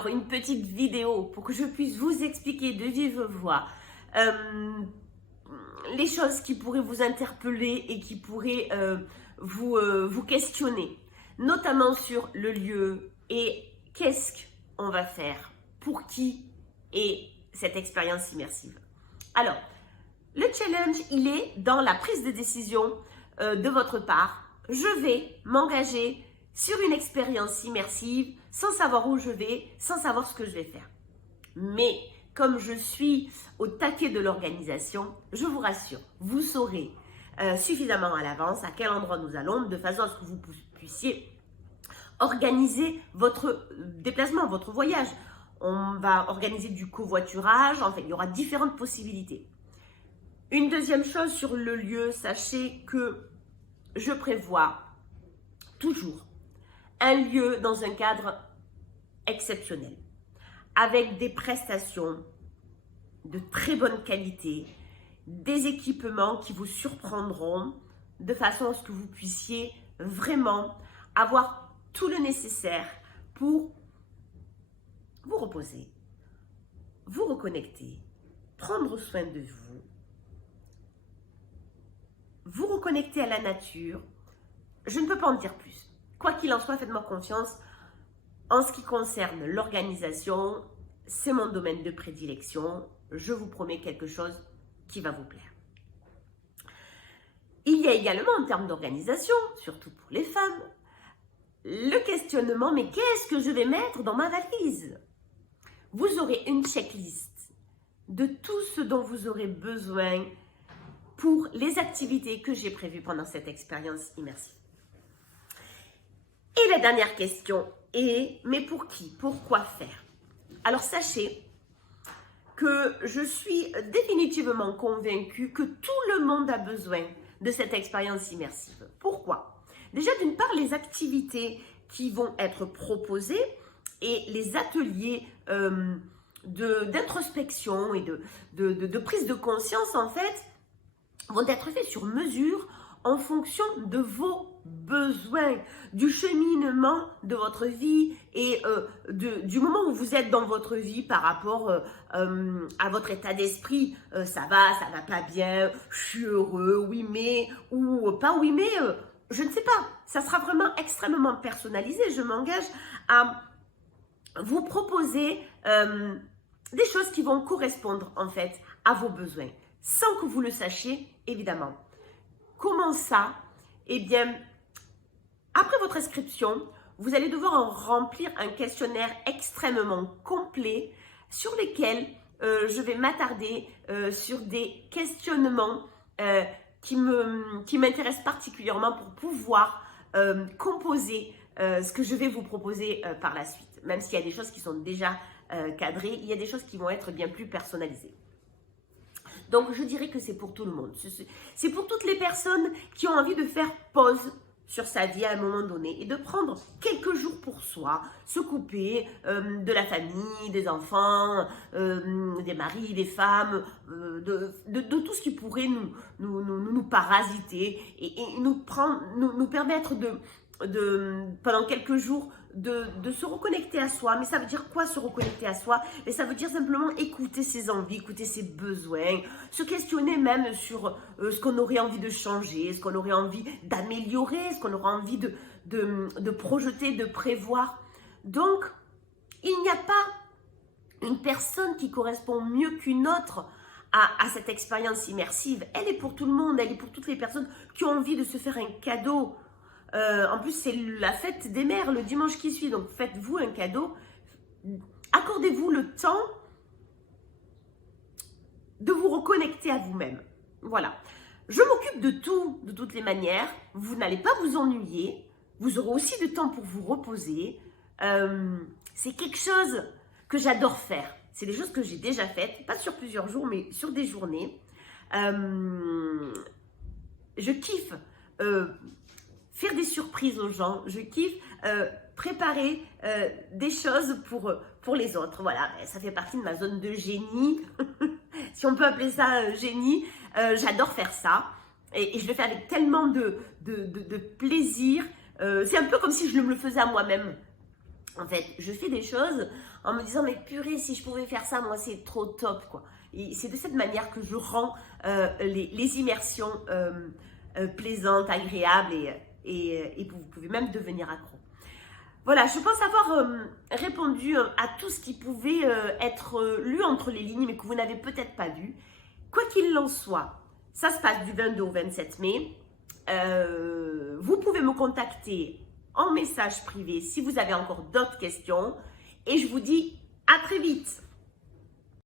alors une petite vidéo pour que je puisse vous expliquer de vive voix les choses qui pourraient vous interpeller et qui pourraient vous questionner, notamment sur le lieu et qu'est-ce qu'on va faire, pour qui et cette expérience immersive. Alors, le challenge, il est dans la prise de décision de votre part. Je vais m'engager sur une expérience immersive sans savoir où je vais, sans savoir ce que je vais faire. Mais comme je suis au taquet de l'organisation, je vous rassure, vous saurez suffisamment à l'avance à quel endroit nous allons, de façon à ce que vous puissiez organiser votre déplacement, votre voyage. On va organiser du covoiturage, en fait, il y aura différentes possibilités. Une deuxième chose sur le lieu, sachez que je prévois toujours un lieu dans un cadre exceptionnel, avec des prestations de très bonne qualité, des équipements qui vous surprendront, de façon à ce que vous puissiez vraiment avoir tout le nécessaire pour vous reposer, vous reconnecter, prendre soin de vous, vous reconnecter à la nature. Je ne peux pas en dire plus. Quoi qu'il en soit, faites-moi confiance. En ce qui concerne l'organisation, c'est mon domaine de prédilection. Je vous promets quelque chose qui va vous plaire. Il y a également, en termes d'organisation, surtout pour les femmes, le questionnement, mais qu'est-ce que je vais mettre dans ma valise? Vous aurez une checklist de tout ce dont vous aurez besoin pour les activités que j'ai prévues pendant cette expérience immersive. Et la dernière question est, mais pour qui? Pourquoi faire? Alors sachez que je suis définitivement convaincue que tout le monde a besoin de cette expérience immersive. Pourquoi? Déjà, d'une part, les activités qui vont être proposées et les ateliers d'introspection et de prise de conscience, en fait, vont être faits sur mesure en fonction de vos besoins, du cheminement de votre vie et du moment où vous êtes dans votre vie par rapport à votre état d'esprit. Ça va pas bien, je suis heureux, oui mais, ou pas oui mais, je ne sais pas. Ça sera vraiment extrêmement personnalisé. Je m'engage à vous proposer des choses qui vont correspondre en fait à vos besoins, sans que vous le sachiez évidemment. Comment ça? Eh bien, après votre inscription, vous allez devoir en remplir un questionnaire extrêmement complet sur lesquels je vais m'attarder sur des questionnements qui m'intéressent particulièrement pour pouvoir composer ce que je vais vous proposer par la suite. Même s'il y a des choses qui sont déjà cadrées, il y a des choses qui vont être bien plus personnalisées. Donc, je dirais que c'est pour tout le monde. C'est pour toutes les personnes qui ont envie de faire pause sur sa vie à un moment donné et de prendre quelques jours pour soi, se couper de la famille, des enfants, des maris, des femmes, de tout ce qui pourrait nous parasiter et nous permettre pendant quelques jours de se reconnecter à soi. Mais ça veut dire quoi, se reconnecter à soi? Et ça veut dire simplement écouter ses envies, écouter ses besoins, se questionner même sur ce qu'on aurait envie de changer, ce qu'on aurait envie d'améliorer, ce qu'on aurait envie de projeter, de prévoir. Donc, il n'y a pas une personne qui correspond mieux qu'une autre à cette expérience immersive. Elle est pour tout le monde, elle est pour toutes les personnes qui ont envie de se faire un cadeau. En plus, c'est la fête des mères le dimanche qui suit, donc faites-vous un cadeau. Accordez-vous le temps de vous reconnecter à vous-même. Voilà. Je m'occupe de tout, de toutes les manières. Vous n'allez pas vous ennuyer. Vous aurez aussi du temps pour vous reposer. C'est quelque chose que j'adore faire. C'est des choses que j'ai déjà faites, pas sur plusieurs jours, mais sur des journées. Je kiffe faire des surprises aux gens. Je kiffe préparer des choses pour les autres. Voilà, ça fait partie de ma zone de génie. Si on peut appeler ça génie, j'adore faire ça. Et je le fais avec tellement de plaisir. C'est un peu comme si je me le faisais à moi-même. En fait, je fais des choses en me disant, mais purée, si je pouvais faire ça, moi, c'est trop top, quoi. Et c'est de cette manière que je rends les immersions plaisantes, agréables et vous pouvez même devenir accro. Voilà, je pense avoir répondu à tout ce qui pouvait être lu entre les lignes, mais que vous n'avez peut-être pas lu. Quoi qu'il en soit, ça se passe du 22 au 27 mai. Vous pouvez me contacter en message privé si vous avez encore d'autres questions. Et je vous dis à très vite.